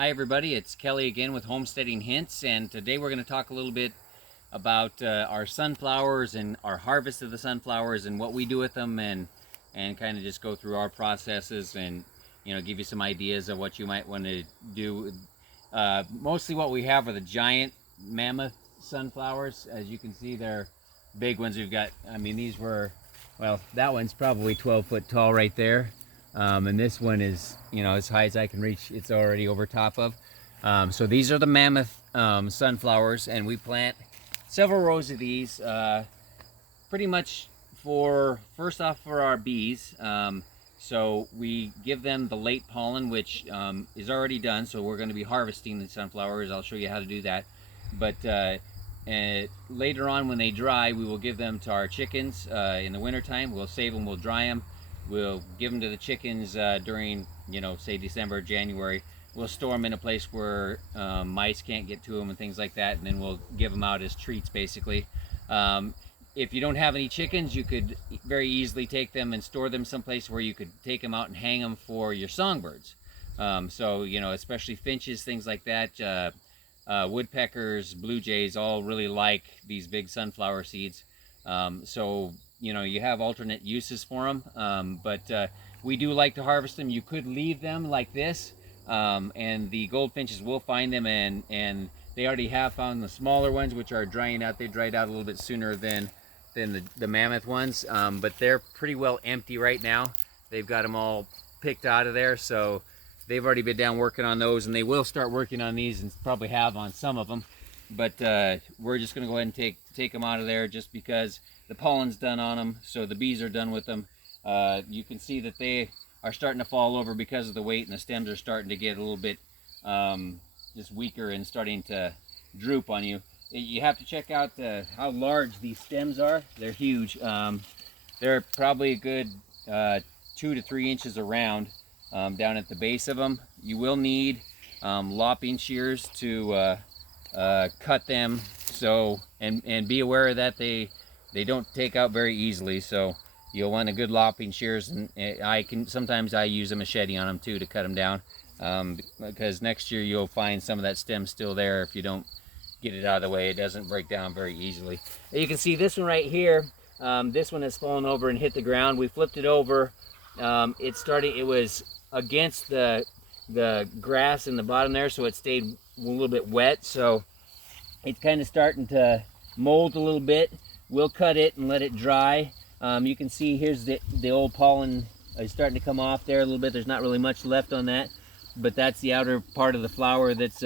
Hi everybody, it's Kelly again with Homesteading Hints, and today we're going to talk a little bit about our sunflowers and our harvest of the sunflowers and what we do with them, and kind of just go through our processes and give you some ideas of what you might want to do. Mostly what we have are the giant mammoth sunflowers. As you can see, they're big ones. We've got, these were, well, that one's probably 12 foot tall right there. And this one is, as high as I can reach. It's already over top of. So these are the mammoth sunflowers, and we plant several rows of these, pretty much first off for our bees. So we give them the late pollen, which is already done. So we're going to be harvesting the sunflowers. I'll show you how to do that. But later on, when they dry, we will give them to our chickens in the wintertime. We'll save them, we'll dry them. We'll give them to the chickens during, say December, January. We'll store them in a place where mice can't get to them and things like that, and then we'll give them out as treats, basically. If you don't have any chickens, you could very easily take them and store them someplace where you could take them out and hang them for your songbirds. So, especially finches, things like that. Woodpeckers, blue jays all really like these big sunflower seeds. So you have alternate uses for them, but we do like to harvest them. You could leave them like this, and the goldfinches will find them, and they already have found the smaller ones, which are drying out. They dried out a little bit sooner than the mammoth ones, but they're pretty well empty right now. They've got them all picked out of there, so they've already been down working on those, and they will start working on these and probably have on some of them. But we're just going to go ahead and take them out of there just because the pollen's done on them, so the bees are done with them. You can see that they are starting to fall over because of the weight, and the stems are starting to get a little bit just weaker and starting to droop on you. You have to check out how large these stems are. They're huge. They're probably a good 2 to 3 inches around down at the base of them. You will need lopping shears to cut them, so and be aware that they don't take out very easily, so you'll want a good lopping shears, and sometimes I use a machete on them too to cut them down, because next year you'll find some of that stem still there. If you don't get it out of the way, it doesn't break down very easily. You can see this one right here. This one has fallen over and hit the ground. We flipped it over. It was against the grass in the bottom there, so it stayed a little bit wet, so it's kind of starting to mold a little bit. We'll cut it and let it dry. You can see here's the old pollen is starting to come off there a little bit. There's not really much left on that, but that's the outer part of the flower that's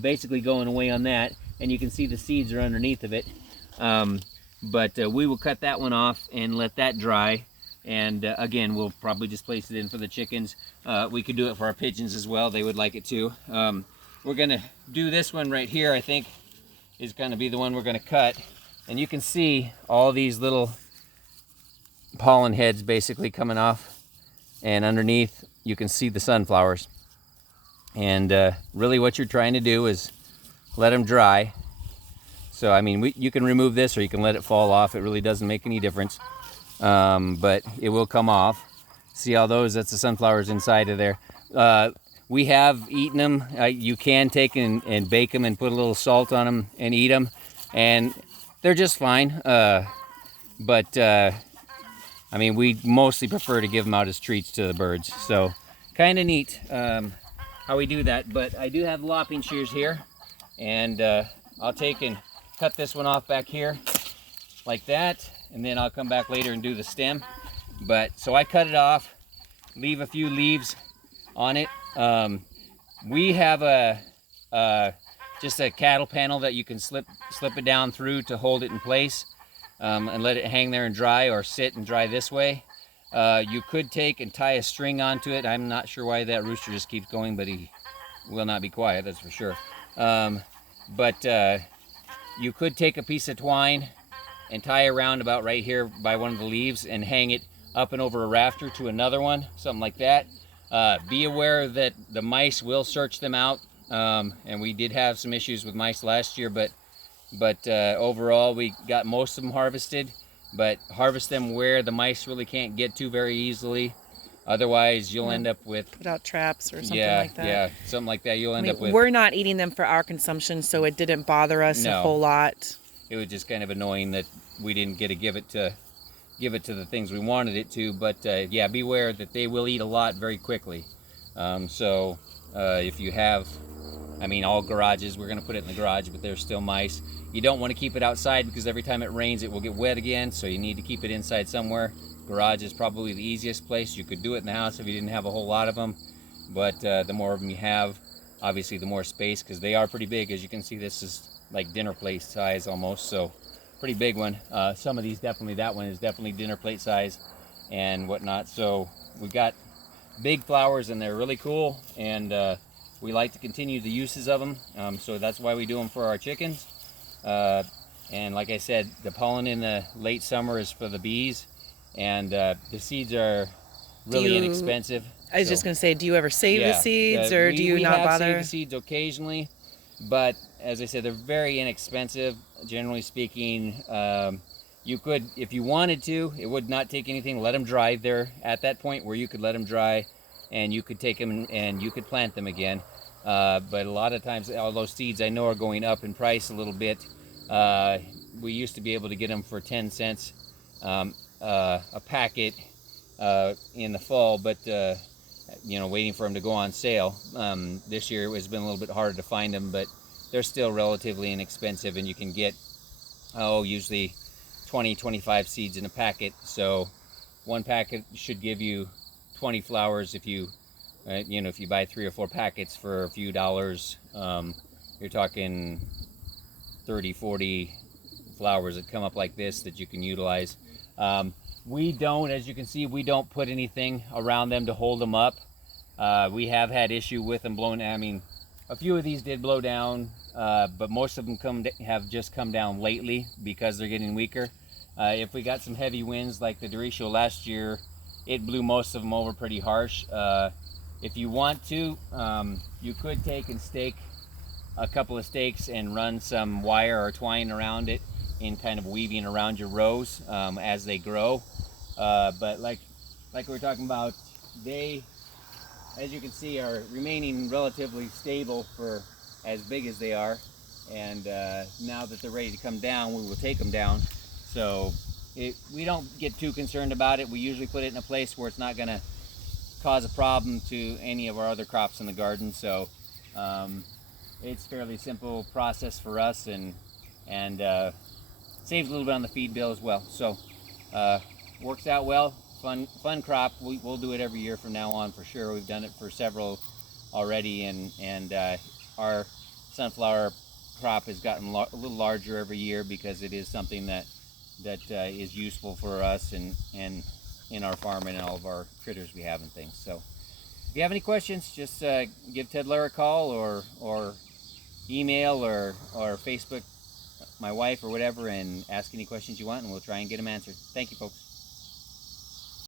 basically going away on that, and you can see the seeds are underneath of it. But we will cut that one off and let that dry, and again, we'll probably just place it in for the chickens. We could do it for our pigeons as well. They would like it too. We're gonna do this one right here, I think is gonna be the one we're gonna cut. And you can see all these little pollen heads basically coming off, and underneath you can see the sunflowers. And really what you're trying to do is let them dry. So you can remove this or you can let it fall off. It really doesn't make any difference, but it will come off. See all those? That's the sunflowers inside of there. We have eaten them. You can take and bake them and put a little salt on them and eat them, and they're just fine. But we mostly prefer to give them out as treats to the birds. So kind of neat how we do that. But I do have lopping shears here, and I'll take and cut this one off back here like that, and then I'll come back later and do the stem. But so I cut it off, leave a few leaves on it. We have just a cattle panel that you can slip it down through to hold it in place, and let it hang there and dry, or sit and dry this way. You could take and tie a string onto it. I'm not sure why that rooster just keeps going, but he will not be quiet, that's for sure. But you could take a piece of twine and tie around about right here by one of the leaves and hang it up and over a rafter to another one, something like that. Be aware that the mice will search them out, and we did have some issues with mice last year, but overall we got most of them harvested. But harvest them where the mice really can't get to very easily. Otherwise, you'll end up with put out traps or something like that. Yeah, something like that. You'll end up with. We're not eating them for our consumption, so it didn't bother us a whole lot. It was just kind of annoying that we didn't get to give it to the things we wanted it to. But yeah, beware that they will eat a lot very quickly. So if you have, I mean, all garages, we're going to put it in the garage, but there's still mice. You don't want to keep it outside because every time it rains, it will get wet again. So you need to keep it inside somewhere. Garage is probably the easiest place. You could do it in the house if you didn't have a whole lot of them. But the more of them you have, obviously the more space, because they are pretty big. As you can see, this is like dinner plate size almost. So pretty big one. Some of these definitely, that one is definitely dinner plate size and whatnot. So we got big flowers and they're really cool. And we like to continue the uses of them. So that's why we do them for our chickens. And like I said, the pollen in the late summer is for the bees, and the seeds are really inexpensive. I was just going to say, do you ever save the seeds, or do you not bother? We have saved the seeds occasionally, but as I said, they're very inexpensive. Generally speaking, you could, if you wanted to, it would not take anything. Let them dry. They're at that point where you could let them dry, and you could take them and you could plant them again. But a lot of times, all those seeds I know are going up in price a little bit. We used to be able to get them for 10 cents a packet in the fall, but you know, waiting for them to go on sale. This year it has been a little bit harder to find them, but they're still relatively inexpensive, and you can get usually 20-25 seeds in a packet. So one packet should give you 20 flowers if you you know, if you buy 3 or 4 packets for a few dollars. You're talking 30-40 flowers that come up like this that you can utilize. We don't, as you can see, we don't put anything around them to hold them up. We have had issue with them blowing. I mean, a few of these did blow down, but most of them have just come down lately because they're getting weaker. If we got some heavy winds like the derecho last year, it blew most of them over pretty harsh. If you want to, you could take and stake a couple of stakes and run some wire or twine around it in kind of weaving around your rows as they grow. But like we were talking about, they, as you can see, are remaining relatively stable for as big as they are. And now that they're ready to come down, we will take them down. So we don't get too concerned about it. We usually put it in a place where it's not going to cause a problem to any of our other crops in the garden. So it's a fairly simple process for us, and saves a little bit on the feed bill as well. So works out well. Fun crop. We'll do it every year from now on for sure. We've done it for several already, and our sunflower crop has gotten a little larger every year because it is something that is useful for us and in our farm and in all of our critters we have and things. So if you have any questions, just give Ted Lare a call or email or Facebook my wife or whatever, and ask any questions you want, and we'll try and get them answered. Thank you, folks.